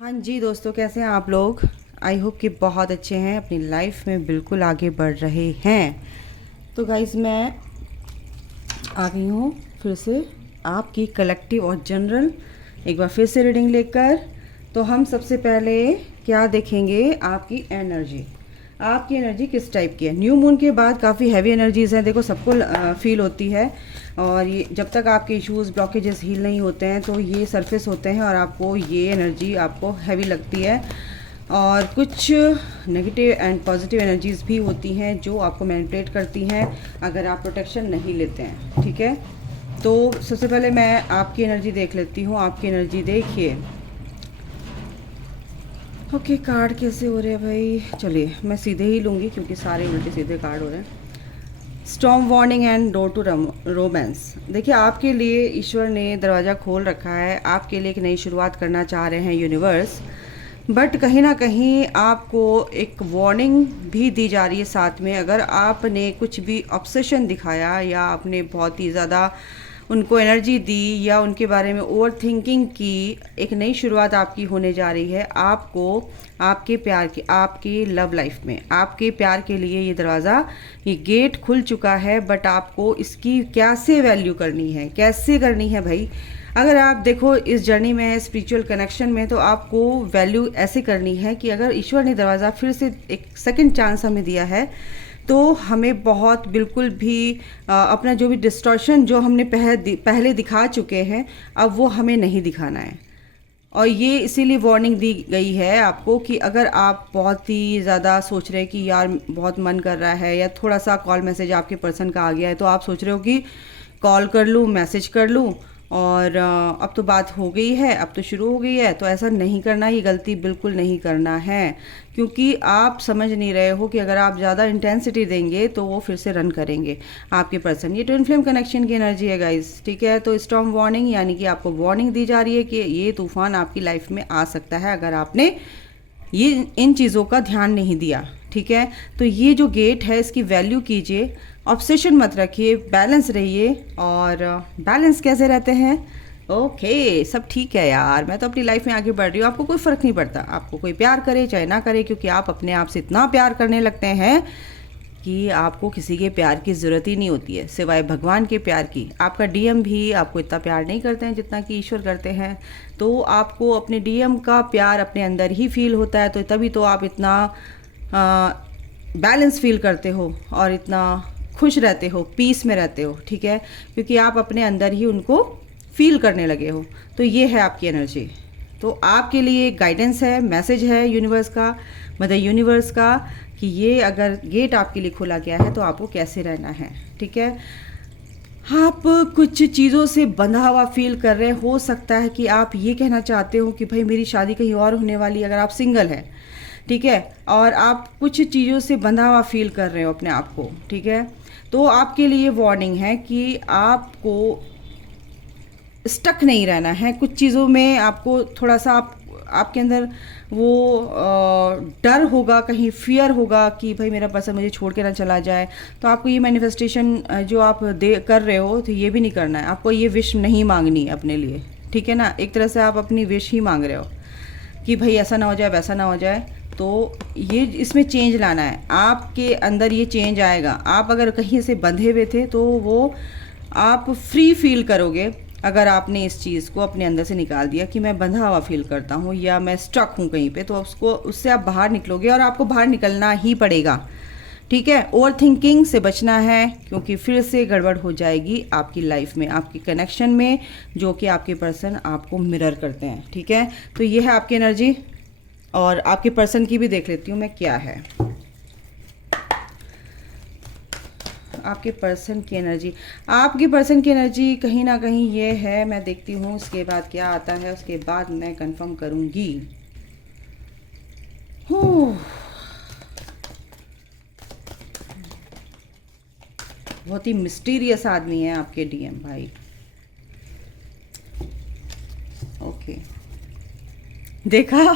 हाँ जी दोस्तों, कैसे हैं आप लोग। आई होप कि बहुत अच्छे हैं, अपनी लाइफ में बिल्कुल आगे बढ़ रहे हैं। तो गाइज़, मैं आ गई हूँ फिर से आपकी कलेक्टिव और जनरल एक बार फिर से रीडिंग लेकर। तो हम सबसे पहले क्या देखेंगे, आपकी एनर्जी। आपकी एनर्जी किस टाइप की है। न्यू मून के बाद काफ़ी हैवी एनर्जीज़ हैं, देखो सबको फील होती है। और ये जब तक आपके इश्यूज़ ब्लॉकेजेस हील नहीं होते हैं तो ये सरफेस होते हैं और आपको ये एनर्जी आपको हैवी लगती है। और कुछ नेगेटिव एंड पॉजिटिव एनर्जीज़ भी होती हैं जो आपको मैनिपुलेट करती हैं अगर आप प्रोटेक्शन नहीं लेते हैं। ठीक है, तो सबसे पहले मैं आपकी एनर्जी देख लेती हूँ। आपकी एनर्जी देखिए। ओके, कार्ड कैसे हो रहे हैं भाई। चलिए मैं सीधे ही लूँगी क्योंकि सारे उल्टे सीधे कार्ड हो रहे हैं। Storm warning and door to romance. देखिए, आपके लिए ईश्वर ने दरवाज़ा खोल रखा है। आपके लिए एक नई शुरुआत करना चाह रहे हैं यूनिवर्स। बट कहीं ना कहीं आपको एक वार्निंग भी दी जा रही है साथ में। अगर आपने कुछ भी ऑब्सेशन दिखाया या आपने बहुत ही ज़्यादा उनको एनर्जी दी या उनके बारे में ओवर थिंकिंग की, एक नई शुरुआत आपकी होने जा रही है। आपको आपके प्यार की, आपकी लव लाइफ में आपके प्यार के लिए ये दरवाज़ा, ये गेट खुल चुका है। बट आपको इसकी कैसे वैल्यू करनी है, कैसे करनी है भाई। अगर आप देखो इस जर्नी में है, स्पिरिचुअल कनेक्शन में, तो आपको वैल्यू ऐसे करनी है कि अगर ईश्वर ने दरवाज़ा फिर से एक सेकंड चांस हमें दिया है तो हमें बहुत बिल्कुल भी अपना जो भी डिस्टॉर्शन जो हमने पहले दिखा चुके हैं, अब वो हमें नहीं दिखाना है। और ये इसीलिए वार्निंग दी गई है आपको कि अगर आप बहुत ही ज़्यादा सोच रहे हैं कि यार बहुत मन कर रहा है, या थोड़ा सा कॉल मैसेज आपके पर्सन का आ गया है तो आप सोच रहे हो कि कॉल कर लूँ, मैसेज कर लूँ और अब तो बात हो गई है, अब तो शुरू हो गई है, तो ऐसा नहीं करना। ये गलती बिल्कुल नहीं करना है क्योंकि आप समझ नहीं रहे हो कि अगर आप ज़्यादा इंटेंसिटी देंगे तो वो फिर से रन करेंगे आपके पर्सन। ये ट्विन फ्लेम कनेक्शन की एनर्जी है गाइस। ठीक है, तो स्टॉर्म वार्निंग यानी कि आपको वार्निंग दी जा रही है कि ये तूफान आपकी लाइफ में आ सकता है अगर आपने ये इन चीज़ों का ध्यान नहीं दिया। ठीक है, तो ये जो गेट है इसकी वैल्यू कीजिए, ऑब्सेशन मत रखिए, बैलेंस रहिए। और बैलेंस कैसे रहते हैं। ओके, सब ठीक है यार, मैं तो अपनी लाइफ में आगे बढ़ रही हूँ। आपको कोई फ़र्क नहीं पड़ता, आपको कोई प्यार करे चाहे ना करे, क्योंकि आप अपने आप से इतना प्यार करने लगते हैं कि आपको किसी के प्यार की ज़रूरत ही नहीं होती है सिवाय भगवान के प्यार की। आपका डीएम भी आपको इतना प्यार नहीं करते हैं जितना कि ईश्वर करते हैं। तो आपको अपने डीएम का प्यार अपने अंदर ही फील होता है, तो तभी तो आप इतना बैलेंस फील करते हो और इतना खुश रहते हो, पीस में रहते हो। ठीक है, क्योंकि आप अपने अंदर ही उनको फील करने लगे हो। तो ये है आपकी एनर्जी। तो आपके लिए गाइडेंस है, मैसेज है यूनिवर्स का, मदर यूनिवर्स का, कि ये अगर गेट आपके लिए खोला गया है तो आपको कैसे रहना है। ठीक है, आप कुछ चीज़ों से बंधा हुआ फील कर रहे हो सकता है कि आप ये कहना चाहते हो कि भाई मेरी शादी कहीं और होने वाली है, अगर आप सिंगल हैं। ठीक है, और आप कुछ चीज़ों से बंधा हुआ फील कर रहे हो अपने आप को। ठीक है, तो आपके लिए वार्निंग है कि आपको स्टक नहीं रहना है कुछ चीज़ों में। आपको थोड़ा सा आपके अंदर वो डर होगा, कहीं फियर होगा कि भाई मेरा पर्सन मुझे छोड़ के ना चला जाए। तो आपको ये मैनिफेस्टेशन जो आप कर रहे हो तो ये भी नहीं करना है। आपको ये विश नहीं मांगनी है अपने लिए। ठीक है ना, एक तरह से आप अपनी विश ही मांग रहे हो कि भाई ऐसा ना हो जाए, वैसा ना हो जाए। तो ये इसमें चेंज लाना है, आपके अंदर ये चेंज आएगा। आप अगर कहीं से बंधे हुए थे तो वो आप फ्री फील करोगे अगर आपने इस चीज़ को अपने अंदर से निकाल दिया कि मैं बंधा हुआ फील करता हूँ या मैं स्टक हूँ कहीं पे, तो उससे आप बाहर निकलोगे और आपको बाहर निकलना ही पड़ेगा। ठीक है, ओवर थिंकिंग से बचना है क्योंकि फिर से गड़बड़ हो जाएगी आपकी लाइफ में, आपकी कनेक्शन में, जो कि आपके पर्सन आपको मिरर करते हैं। ठीक है, तो ये है आपकी एनर्जी। और आपके पर्सन की भी देख लेती हूँ मैं क्या है आपके पर्सन की एनर्जी। आपके पर्सन की एनर्जी कहीं ना कहीं ये है, मैं देखती हूँ उसके बाद क्या आता है, उसके बाद मैं कंफर्म करूँगी। बहुत ही मिस्टीरियस आदमी है आपके डीएम भाई। ओके, देखा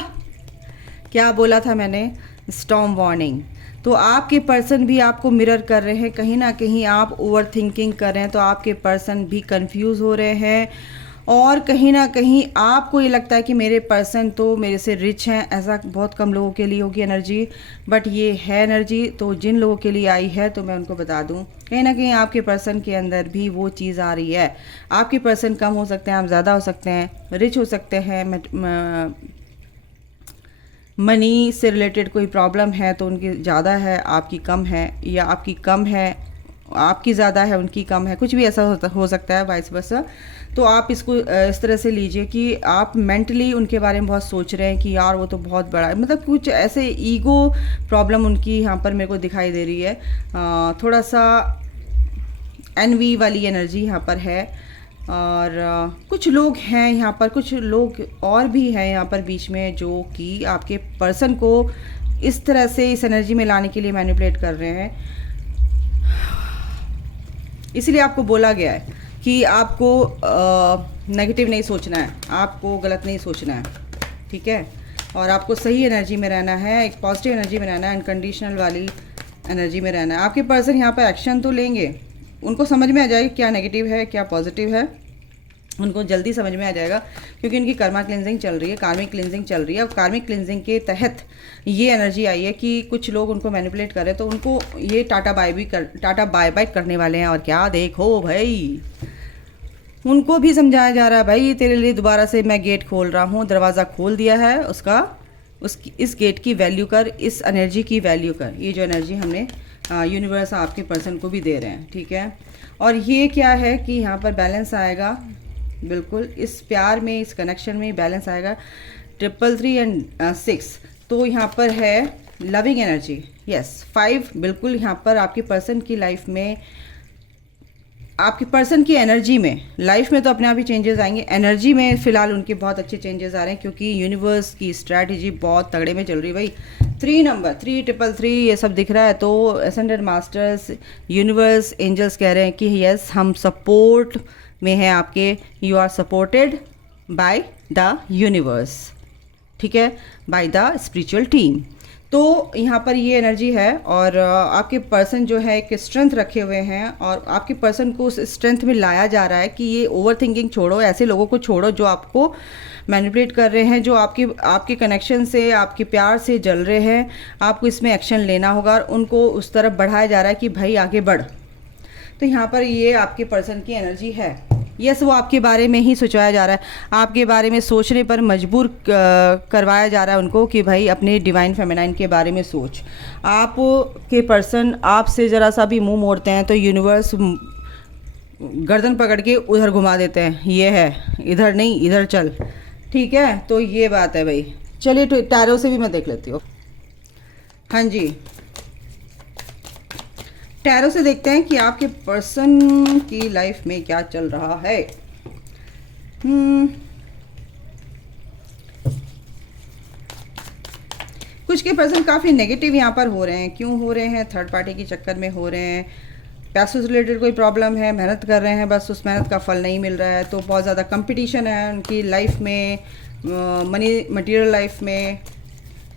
क्या बोला था मैंने, स्टॉर्म वार्निंग। तो आपके पर्सन भी आपको मिरर कर रहे हैं, कहीं ना कहीं आप ओवर थिंकिंग कर रहे हैं तो आपके पर्सन भी कंफ्यूज हो रहे हैं और कहीं ना कहीं आपको ये लगता है कि मेरे पर्सन तो मेरे से रिच हैं, ऐसा बहुत कम लोगों के लिए होगी एनर्जी, बट ये है एनर्जी। तो जिन लोगों के लिए आई है तो मैं उनको बता दूं, कहीं ना कहीं आपके पर्सन के अंदर भी वो चीज़ आ रही है। आपके पर्सन कम हो सकते हैं, आप ज़्यादा हो सकते हैं, रिच हो सकते हैं, मनी से रिलेटेड कोई प्रॉब्लम है तो उनकी ज़्यादा है, आपकी कम है, या आपकी कम है आपकी ज़्यादा है, उनकी कम है, कुछ भी ऐसा हो सकता है, वाइस वर्सा। तो आप इसको इस तरह से लीजिए कि आप मेंटली उनके बारे में बहुत सोच रहे हैं कि यार वो तो बहुत बड़ा है, मतलब कुछ ऐसे ईगो प्रॉब्लम उनकी यहाँ पर मेरे को दिखाई दे रही है। थोड़ा सा एनवी वाली एनर्जी यहाँ पर है। और कुछ लोग हैं यहाँ पर, कुछ लोग और भी हैं यहाँ पर बीच में जो कि आपके पर्सन को इस तरह से इस एनर्जी में लाने के लिए मैनिपुलेट कर रहे हैं। इसलिए आपको बोला गया है कि आपको नेगेटिव नहीं सोचना है, आपको गलत नहीं सोचना है, ठीक है। और आपको सही एनर्जी में रहना है, एक पॉजिटिव एनर्जी में रहना है, अनकंडीशनल वाली एनर्जी में रहना है। आपके पर्सन यहाँ पर एक्शन तो लेंगे, उनको समझ में आ जाएगा क्या नेगेटिव है क्या पॉजिटिव है, उनको जल्दी समझ में आ जाएगा, क्योंकि उनकी कर्मा क्लिनजिंग चल रही है, कार्मिक क्लिनजिंग चल रही है। और कार्मिक क्लिनजिंग के तहत ये एनर्जी आई है कि कुछ लोग उनको मैनिपुलेट कर रहे हैं, तो उनको ये टाटा बाय बाय करने वाले हैं। और क्या देखो भाई, उनको भी समझाया जा रहा है, भाई तेरे लिए दोबारा से मैं गेट खोल रहा हूँ, दरवाज़ा खोल दिया है, उसकी इस गेट की वैल्यू कर, इस एनर्जी की वैल्यू कर। ये जो एनर्जी हमने यूनिवर्स आपके पर्सन को भी दे रहे हैं, ठीक है। और ये क्या है कि यहाँ पर बैलेंस आएगा, बिल्कुल इस प्यार में, इस कनेक्शन में बैलेंस आएगा। 333 एंड 6, तो यहाँ पर है लविंग एनर्जी, यस 5, बिल्कुल यहाँ पर आपके पर्सन की लाइफ में, आपके पर्सन की एनर्जी में, लाइफ में तो अपने आप ही चेंजेस आएंगे, एनर्जी में फ़िलहाल उनके बहुत अच्छे चेंजेस आ रहे हैं, क्योंकि यूनिवर्स की स्ट्रैटेजी बहुत तगड़े में चल रही है भाई। 3 नंबर 333 ये सब दिख रहा है, तो असेंडेड मास्टर्स, यूनिवर्स, एंजल्स कह रहे हैं कि यस हम सपोर्ट में हैं आपके, you are supported by the universe, ठीक है, बाय द स्पिरिचुअल टीम। तो यहाँ पर ये एनर्जी है। और आपके पर्सन जो है एक स्ट्रेंथ रखे हुए हैं, और आपके पर्सन को उस स्ट्रेंथ में लाया जा रहा है कि ये ओवर थिंकिंग छोड़ो, ऐसे लोगों को छोड़ो जो आपको मैनिपुलेट कर रहे हैं, जो आपके कनेक्शन से, आपके प्यार से जल रहे हैं। आपको इसमें एक्शन लेना होगा और उनको उस तरफ बढ़ाया जा रहा है कि भाई आगे बढ़। तो यहाँ पर ये आपके पर्सन की एनर्जी है। यस, वो आपके बारे में ही सोचाया जा रहा है, आपके बारे में सोचने पर मजबूर करवाया जा रहा है उनको कि भाई अपने डिवाइन फेमिनाइन के बारे में सोच। आपके पर्सन आपसे ज़रा सा भी मुंह मोड़ते हैं तो यूनिवर्स गर्दन पकड़ के उधर घुमा देते हैं, ये है इधर नहीं इधर चल, ठीक है। तो ये बात है भाई। चलिए टैरो से भी मैं देख लेती हूँ। हाँ जी, टैरो से देखते हैं कि आपके पर्सन की लाइफ में क्या चल रहा है। कुछ के पर्सन काफ़ी नेगेटिव यहाँ पर हो रहे हैं। क्यों हो रहे हैं? थर्ड पार्टी के चक्कर में हो रहे हैं, पैसों से रिलेटेड कोई प्रॉब्लम है, मेहनत कर रहे हैं, बस उस मेहनत का फल नहीं मिल रहा है, तो बहुत ज़्यादा कंपटीशन है उनकी लाइफ में, मनी मटेरियल लाइफ में,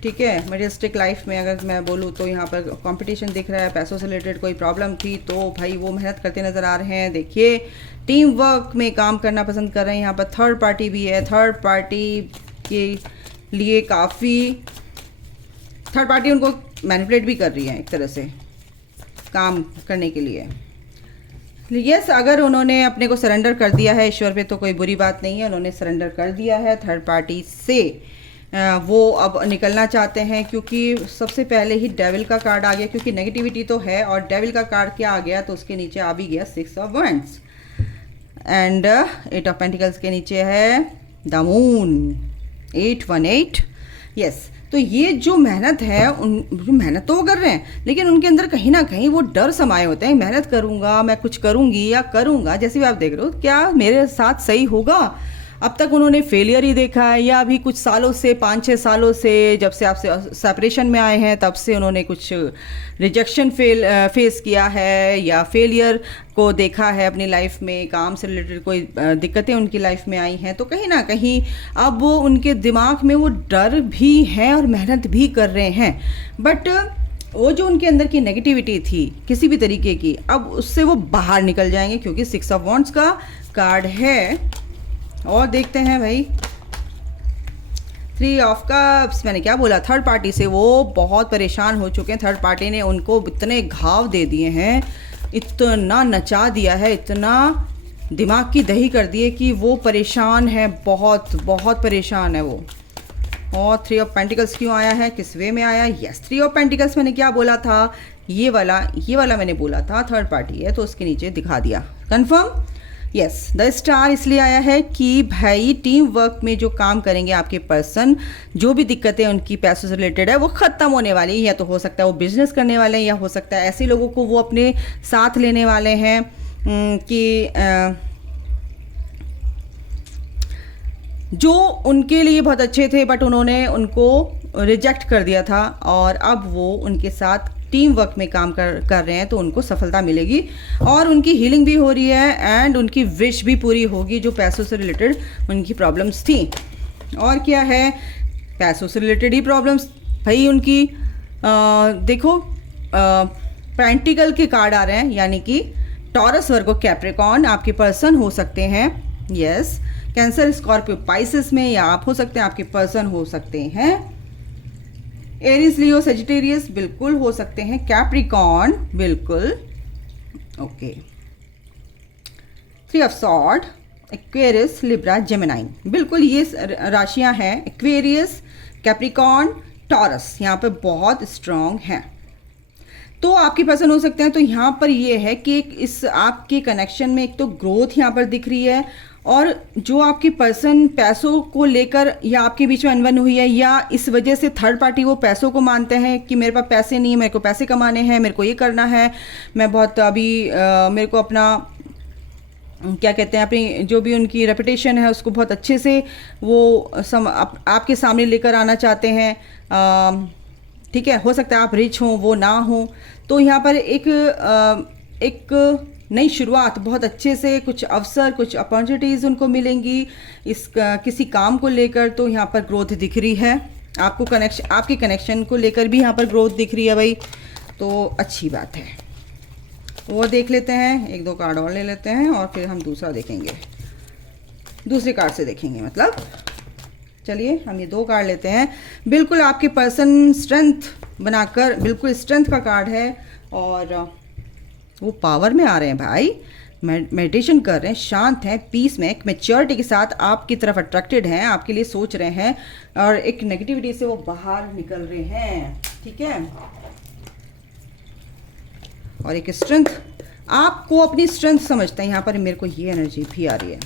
ठीक है, मटेरियलिस्टिक लाइफ में अगर मैं बोलूँ तो यहाँ पर कंपटीशन दिख रहा है। पैसों से रिलेटेड कोई प्रॉब्लम थी तो भाई वो मेहनत करते नज़र आ रहे हैं। देखिए टीम वर्क में काम करना पसंद कर रहे हैं। यहाँ पर थर्ड पार्टी भी है, थर्ड पार्टी के लिए काफ़ी, थर्ड पार्टी उनको मैनिपुलेट भी कर रही है एक तरह से काम करने के लिए। यस, अगर उन्होंने अपने को सरेंडर कर दिया है ईश्वर पे तो कोई बुरी बात नहीं है, उन्होंने सरेंडर कर दिया है थर्ड पार्टी से, वो अब निकलना चाहते हैं। क्योंकि सबसे पहले ही डेविल का कार्ड आ गया, क्योंकि नेगेटिविटी तो है, और डेविल का कार्ड क्या आ गया तो उसके नीचे आ भी गया 6 of wands and 8 of pentacles के नीचे है द मून 818। यस, तो ये जो मेहनत है, मेहनत तो वो कर रहे हैं लेकिन उनके अंदर कहीं ना कहीं वो डर समाये होते हैं। मेहनत करूँगा, मैं कुछ करूँगी या करूँगा, जैसे भी आप देख रहे हो, क्या मेरे साथ सही होगा? अब तक उन्होंने फेलियर ही देखा है, या अभी कुछ सालों से, 5-6 सालों से, जब से आपसे सेपरेशन में आए हैं तब से उन्होंने कुछ रिजेक्शन फेस किया है, या फेलियर को देखा है अपनी लाइफ में, काम से रिलेटेड कोई दिक्कतें उनकी लाइफ में आई हैं। तो कहीं ना कहीं अब उनके दिमाग में वो डर भी है और मेहनत भी कर रहे हैं, बट वो जो उनके अंदर की नेगेटिविटी थी किसी भी तरीके की, अब उससे वो बाहर निकल जाएंगे, क्योंकि 6 ऑफ वॉन्ड्स का कार्ड है और देखते हैं भाई 3 ऑफ कप्स। मैंने क्या बोला, थर्ड पार्टी से वो बहुत परेशान हो चुके हैं। थर्ड पार्टी ने उनको इतने घाव दे दिए हैं, इतना नचा दिया है, इतना दिमाग की दही कर दिए कि वो परेशान है, बहुत बहुत परेशान है वो। और 3 ऑफ पेंटिकल्स क्यों आया है, किस वे में आया? यस, 3 ऑफ पेंटिकल्स मैंने क्या बोला था, ये वाला मैंने बोला था थर्ड पार्टी है, तो उसके नीचे दिखा दिया। कंफर्म? यस। द स्टार इसलिए आया है कि भाई टीम वर्क में जो काम करेंगे आपके पर्सन, जो भी दिक्कतें उनकी पैसों से रिलेटेड है वो ख़त्म होने वाली है। या तो हो सकता है वो बिजनेस करने वाले हैं, या हो सकता है ऐसे लोगों को वो अपने साथ लेने वाले हैं कि जो उनके लिए बहुत अच्छे थे बट उन्होंने उनको रिजेक्ट कर दिया था, और अब वो उनके साथ टीम वर्क में काम कर रहे हैं, तो उनको सफलता मिलेगी और उनकी हीलिंग भी हो रही है एंड उनकी विश भी पूरी होगी जो पैसों से रिलेटेड उनकी प्रॉब्लम्स थी। और क्या है, पैसों से रिलेटेड ही प्रॉब्लम्स भाई उनकी। देखो पेंटिकल के कार्ड आ रहे हैं, यानी कि टॉरस, वर्गो, कैप्रिकॉर्न आपके पर्सन हो सकते हैं। यस, कैंसर, स्कॉर्पियो, पाइसेस में, या आप हो सकते हैं, आपके पर्सन हो सकते हैं एरीज, लियो, सेजिटेरियस बिल्कुल हो सकते हैं, कैप्रिकॉर्न बिल्कुल okay. 3 of sword, Aquarius, Libra, Gemini, बिल्कुल ये राशियां हैं। एक्वेरियस, कैप्रिकॉर्न, टॉरस यहाँ पे बहुत स्ट्रॉन्ग हैं, तो आपके पर्सन हो सकते हैं। तो यहाँ पर ये है कि इस आपके कनेक्शन में एक तो ग्रोथ यहाँ पर दिख रही है, और जो आपकी पर्सन पैसों को लेकर या आपके बीच में अनबन हुई है, या इस वजह से थर्ड पार्टी वो पैसों को मानते हैं कि मेरे पास पैसे नहीं है, मेरे को पैसे कमाने हैं, मेरे को ये करना है, मैं बहुत अभी मेरे को अपना क्या कहते हैं, अपनी जो भी उनकी रेपुटेशन है उसको बहुत अच्छे से वो आपके सामने लेकर आना चाहते हैं। ठीक है, हो सकता है आप रिच हों, वो ना हो, तो यहाँ पर एक नई शुरुआत, बहुत अच्छे से कुछ अवसर, कुछ अपॉर्चुनिटीज़ उनको मिलेंगी इस किसी काम को लेकर। तो यहाँ पर ग्रोथ दिख रही है आपको, आपके कनेक्शन को लेकर भी यहाँ पर ग्रोथ दिख रही है भाई, तो अच्छी बात है। वो देख लेते हैं, 1-2 कार्ड और ले लेते हैं और फिर हम दूसरा देखेंगे, दूसरे कार्ड से देखेंगे मतलब। चलिए हम ये 2 कार्ड लेते हैं। बिल्कुल आपके पर्सन स्ट्रेंथ बनाकर, बिल्कुल स्ट्रेंथ का कार्ड है, और वो पावर में आ रहे हैं भाई, मेडिटेशन कर रहे हैं, शांत हैं, पीस में, एक मैच्योरिटी के साथ आपकी तरफ अट्रैक्टेड हैं, आपके लिए सोच रहे हैं, और एक नेगेटिविटी से वो बाहर निकल रहे हैं। ठीक है, और एक स्ट्रेंथ, आपको अपनी स्ट्रेंथ समझते हैं। यहाँ पर मेरे को ये एनर्जी भी आ रही है,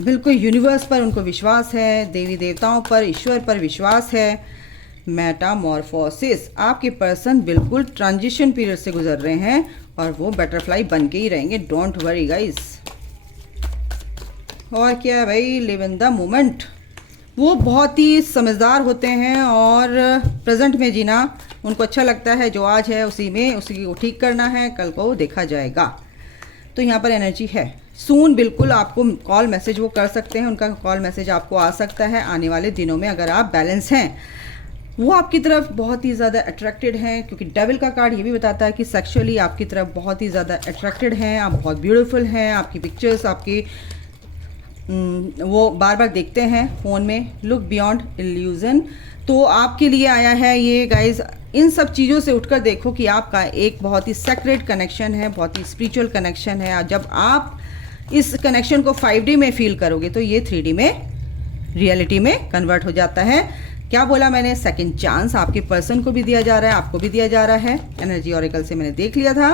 बिल्कुल यूनिवर्स पर उनको विश्वास है, देवी देवताओं पर, ईश्वर पर विश्वास है। मेटामॉर्फोसिस, आपके पर्सन बिल्कुल ट्रांजिशन पीरियड से गुजर रहे हैं और वो बटरफ्लाई बन के ही रहेंगे, डोंट वरी गाइस। और क्या है भाई, लिव इन द मोमेंट, वो बहुत ही समझदार होते हैं और प्रेजेंट में जीना उनको अच्छा लगता है। जो आज है उसी को ठीक करना है, कल को देखा जाएगा। तो यहाँ पर एनर्जी है। सून बिल्कुल आपको कॉल मैसेज वो कर सकते हैं, उनका कॉल मैसेज आपको आ सकता है आने वाले दिनों में, अगर आप बैलेंस हैं। वो आपकी तरफ बहुत ही ज़्यादा अट्रैक्टेड हैं, क्योंकि डेविल का कार्ड ये भी बताता है कि सेक्सुअली आपकी तरफ बहुत ही ज़्यादा अट्रैक्टेड हैं, आप बहुत ब्यूटीफुल हैं, आपकी पिक्चर्स आपकी वो बार बार देखते हैं फ़ोन में। लुक बियॉन्ड इल्यूजन, तो आपके लिए आया है ये गाइज। इन सब चीज़ों से उठकर देखो कि आपका एक बहुत ही सेक्रेट कनेक्शन है, बहुत ही स्पिरिचुअल कनेक्शन है, और जब आप इस कनेक्शन को 5D में फील करोगे तो ये 3D में, रियलिटी में कन्वर्ट हो जाता है। क्या बोला मैंने, सेकंड चांस आपके पर्सन को भी दिया जा रहा है, आपको भी दिया जा रहा है। एनर्जी ऑरेकल से मैंने देख लिया था।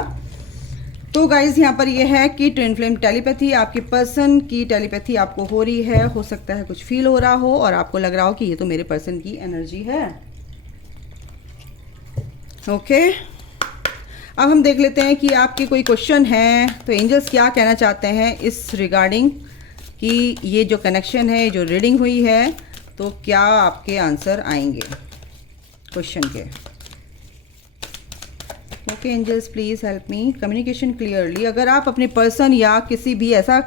तो गाइज यहाँ पर ये है कि ट्विन फ्लेम टेलीपैथी, आपके पर्सन की टेलीपैथी आपको हो रही है। हो सकता है कुछ फील हो रहा हो और आपको लग रहा हो कि ये तो मेरे पर्सन की एनर्जी है। ओके, अब हम देख लेते हैं कि आपके कोई क्वेश्चन है तो एंजल्स क्या कहना चाहते हैं इस रिगार्डिंग, कि ये जो कनेक्शन है, जो रीडिंग हुई है, तो क्या आपके आंसर आएंगे क्वेश्चन के। Okay angels please help me, communication clearly. अगर आप अपने पर्सन या किसी भी ऐसा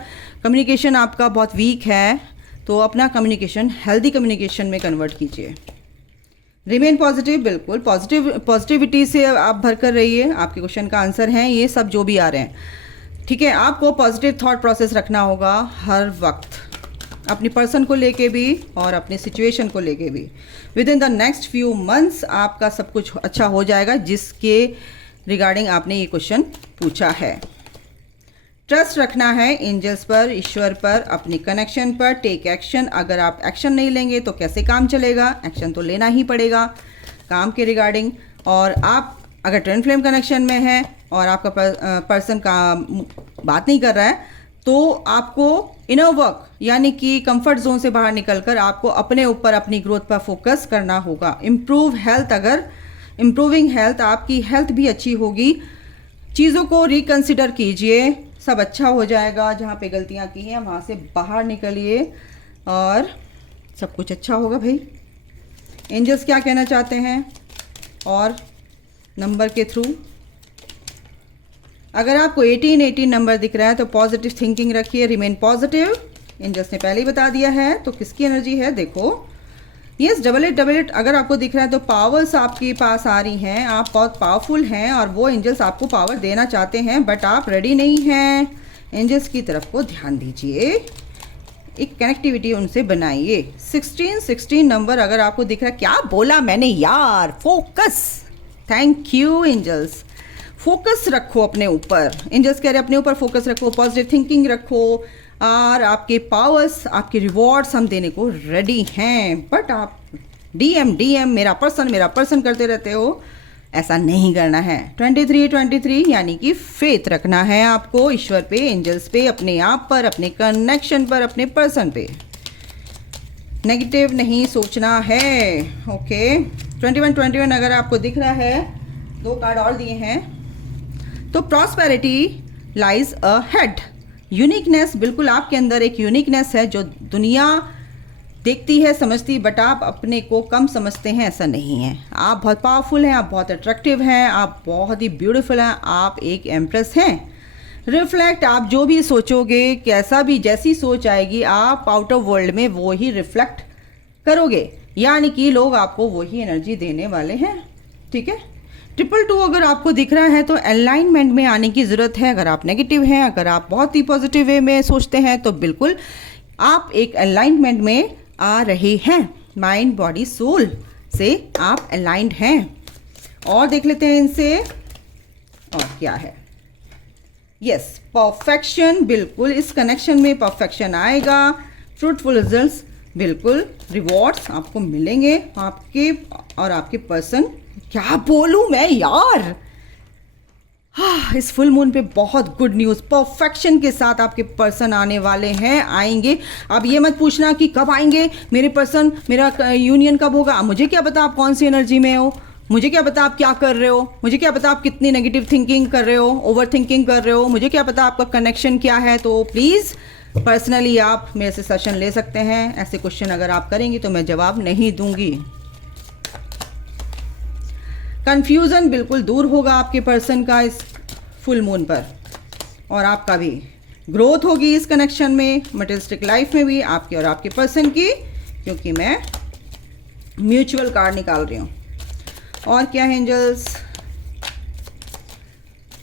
कम्युनिकेशन आपका बहुत वीक है तो अपना कम्युनिकेशन हेल्दी कम्युनिकेशन में कन्वर्ट कीजिए। रिमेन पॉजिटिव, बिल्कुल पॉजिटिविटी से आप भर कर रहिए। आपके क्वेश्चन का आंसर हैं ये सब जो भी आ रहे हैं, ठीक है। आपको पॉजिटिव थॉट प्रोसेस रखना होगा हर वक्त, अपनी पर्सन को लेके भी और अपनी सिचुएशन को लेके भी। With in the next few months आपका सब कुछ अच्छा हो जाएगा, जिसके रिगार्डिंग आपने ये क्वेश्चन पूछा है। ट्रस्ट रखना है एंजल्स पर, ईश्वर पर, अपनी कनेक्शन पर। Take action. अगर आप एक्शन नहीं लेंगे तो कैसे काम चलेगा? एक्शन तो लेना ही पड़ेगा काम के रिगार्डिंग। और आप अगर ट्विन फ्लेम कनेक्शन में है और आपका पर्सन का बात नहीं कर रहा है, तो आपको इनर वर्क यानी कि कंफर्ट जोन से बाहर निकलकर आपको अपने ऊपर, अपनी ग्रोथ पर फोकस करना होगा। Improve health. अगर इम्प्रूविंग हेल्थ, आपकी हेल्थ भी अच्छी होगी। चीज़ों को रिकंसिडर कीजिए, सब अच्छा हो जाएगा। जहाँ पे गलतियाँ की हैं वहाँ से बाहर निकलिए और सब कुछ अच्छा होगा भाई। एंजल्स क्या कहना चाहते हैं और नंबर के थ्रू, अगर आपको 18 नंबर दिख रहा है तो पॉजिटिव थिंकिंग रखिए, रिमेन पॉजिटिव। एंजल्स ने पहले ही बता दिया है। तो किसकी एनर्जी है देखो। यस, 88 अगर आपको दिख रहा है तो पावर्स आपके पास आ रही हैं। आप बहुत पावरफुल हैं और वो एंजल्स आपको पावर देना चाहते हैं, बट आप रेडी नहीं हैं। एंजल्स की तरफ को ध्यान दीजिए, एक कनेक्टिविटी उनसे बनाइए। 16 नंबर अगर आपको दिख रहा है, क्या बोला मैंने यार, focus. Thank you angels. Focus रखो अपने ऊपर। एंजल्स कह रहे हैं अपने ऊपर फोकस रखो, पॉजिटिव थिंकिंग रखो और आपके पावर्स, आपके रिवॉर्ड्स हम देने को रेडी हैं। बट आप डीएम मेरा पर्सन करते रहते हो, ऐसा नहीं करना है। 23 यानी कि फेथ रखना है आपको ईश्वर पे, एंजल्स पे, अपने आप पर, अपने कनेक्शन पर, अपने पर्सन पे। नेगेटिव नहीं सोचना है। ओके, 21 अगर आपको दिख रहा है, 2 कार्ड और दिए हैं। तो prosperity lies a head. Uniqueness, बिल्कुल आपके अंदर एक यूनिकनेस है जो दुनिया देखती है, समझती, बट आप अपने को कम समझते हैं, ऐसा नहीं है। आप बहुत पावरफुल हैं, आप बहुत अट्रैक्टिव हैं, आप बहुत ही ब्यूटीफुल हैं, आप एक एम्प्रेस हैं। रिफ्लेक्ट, आप जो भी सोचोगे, कैसा भी, जैसी सोच आएगी, आप आउट ऑफ वर्ल्ड में वो ही रिफ्लेक्ट करोगे, यानी कि लोग आपको वही एनर्जी देने वाले हैं। ठीक है। 222 अगर आपको दिख रहा है तो अलाइनमेंट में आने की ज़रूरत है। अगर आप नेगेटिव हैं, अगर आप बहुत ही पॉजिटिव वे में सोचते हैं, तो बिल्कुल आप एक अलाइनमेंट में आ रहे हैं। माइंड, बॉडी, सोल से आप अलाइंड हैं। और देख लेते हैं इनसे और क्या है। यस, परफेक्शन, बिल्कुल इस कनेक्शन में परफेक्शन आएगा। फ्रूटफुल रिजल्ट्स, बिल्कुल रिवॉर्ड्स आपको मिलेंगे, आपके और आपके पर्सन। क्या बोलूं मैं यार, इस फुल मून पे बहुत गुड न्यूज़, परफेक्शन के साथ आपके पर्सन आने वाले हैं, आएंगे। अब ये मत पूछना कि कब आएंगे मेरे पर्सन, मेरा यूनियन कब होगा। मुझे क्या पता आप कौन सी एनर्जी में हो, मुझे क्या पता आप क्या कर रहे हो, मुझे क्या पता आप कितनी नेगेटिव थिंकिंग कर रहे हो, ओवर थिंकिंग कर रहे हो, मुझे क्या पता आपका कनेक्शन क्या है। तो प्लीज़ पर्सनली आप मेरे से सेशन ले सकते हैं। ऐसे क्वेश्चन अगर आप करेंगी तो मैं जवाब नहीं दूंगी। कंफ्यूजन बिल्कुल दूर होगा आपके पर्सन का इस फुल मून पर, और आपका भी ग्रोथ होगी इस कनेक्शन में, मटेरियलिस्टिक लाइफ में भी, आपकी और आपके पर्सन की, क्योंकि मैं म्यूचुअल कार्ड निकाल रही हूँ। और क्या है एंजल्स,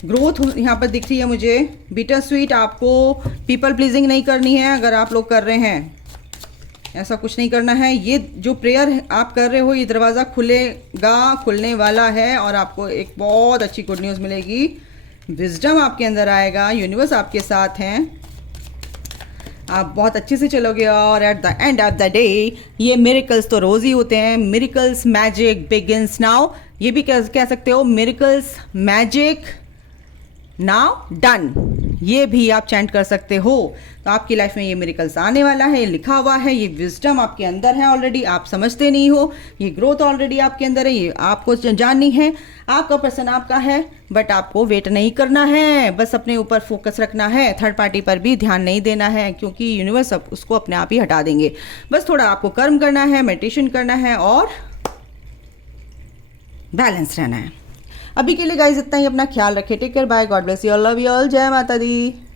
ग्रोथ यहाँ पर दिख रही है मुझे। बिटर स्वीट, आपको पीपल प्लीजिंग नहीं करनी है। अगर आप लोग कर रहे हैं, ऐसा कुछ नहीं करना है। ये जो प्रेयर आप कर रहे हो, ये दरवाज़ा खुलेगा, खुलने वाला है, और आपको एक बहुत अच्छी गुड न्यूज़ मिलेगी। विजडम आपके अंदर आएगा, यूनिवर्स आपके साथ हैं, आप बहुत अच्छे से चलोगे। और at the end of the day, ये मिरेकल्स तो रोज़ ही होते हैं। मिरेकल्स मैजिक बिगिंस नाउ, ये भी कह सकते हो, मिरेकल्स मैजिक नाउ डन, ये भी आप चैंट कर सकते हो। तो आपकी लाइफ में ये मिरेकल्स आने वाला है, ये लिखा हुआ है। ये विजडम आपके अंदर है ऑलरेडी, आप समझते नहीं हो। ये ग्रोथ ऑलरेडी आपके अंदर है, ये आपको जाननी है। आपका पर्सन आपका है, बट आपको वेट नहीं करना है, बस अपने ऊपर फोकस रखना है। थर्ड पार्टी पर भी ध्यान नहीं देना है, क्योंकि यूनिवर्स उसको अपने आप ही हटा देंगे। बस थोड़ा आपको कर्म करना है, मेडिटेशन करना है और बैलेंस रहना है। अभी के लिए गाइज इतना ही। अपना ख्याल रखें। Take care, bye, God bless you all, love you all, जय माता दी।